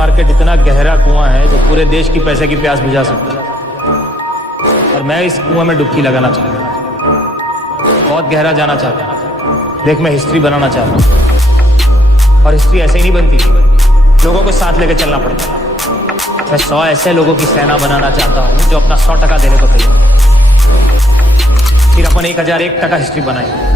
Market इतना गहरा कुआं है जो पूरे देश की पैसे की प्यास बुझा सकता है, और मैं इस कुआं में डुबकी लगाना चाहता हूँ, बहुत गहरा जाना चाहता हूँ। देख, मैं हिस्ट्री बनाना चाहता हूँ, और हिस्ट्री ऐसे ही नहीं बनती, लोगों को साथ लेकर चलना पड़ता है। मैं 100 ऐसे लोगों की सेना बनाना चाहता हूँ जो अपना 100% देने को तैयार, फिर अपन 1001% हिस्ट्री बनाएंगे।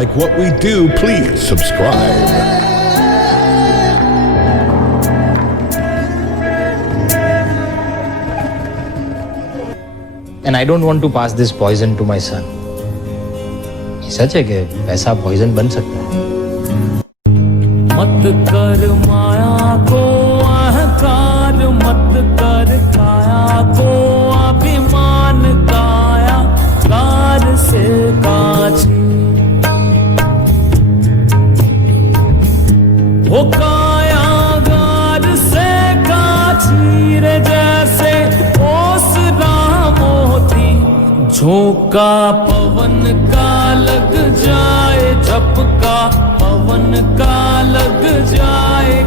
like what we do, please subscribe. And I don't want to pass this poison to my son. ये सच है कि पैसा पॉइजन बन सकता है। मत कर माया को अहंकार, मत कर काया को अभिमान, काया कार से काची वो काया गार से काची रे, जैसे ओसरा मोती झोंका पवन का लग जाए, झपका पवन का लग जाए।